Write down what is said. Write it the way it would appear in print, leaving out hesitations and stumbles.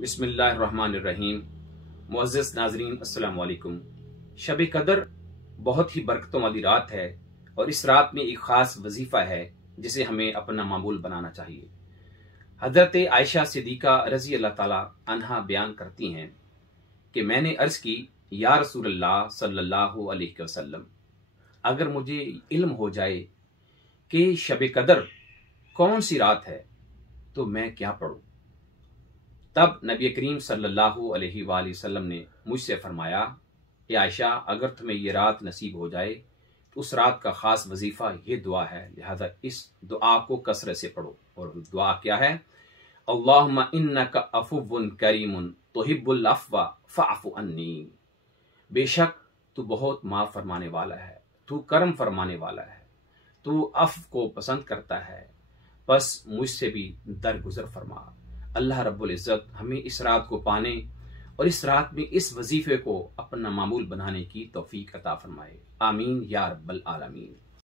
بسم اللہ الرحمن الرحیم۔ معزز ناظرین السلام علیکم۔ شب قدر بہت ہی برکتوں والی رات ہے اور اس رات میں ایک خاص وظیفہ ہے جسے ہمیں اپنا معمول بنانا چاہیے۔ حضرت عائشہ صدیقہ رضی اللہ تعالی عنہا بیان کرتی ہیں کہ میں نے عرض کی، یا رسول اللہ صلی اللہ علیہ وسلم، اگر مجھے علم ہو جائے کہ شب قدر کون سی رات ہے تو میں کیا پڑھوں؟ تب نبی کریم صلی اللہ علیہ وآلہ وسلم نے مجھ سے فرمایا کہ عائشہ، اگر تمہیں یہ رات نصیب ہو جائے تو اس رات کا خاص وظیفہ یہ دعا ہے، لہذا اس دعا کو کثرت سے پڑھو۔ اور دعا کیا ہے؟ اللہم انک عفو کریم تحب العفو فاعف عنی۔ بے شک تو بہت معاف فرمانے والا ہے، تو کرم فرمانے والا ہے، تو عفو کو پسند کرتا ہے، بس مجھ سے بھی درگزر فرما۔ اللہ رب العزت ہمیں اس رات کو پانے اور اس رات میں اس وظیفے کو اپنا معمول بنانے کی توفیق عطا فرمائے۔ آمین یا رب العالمین۔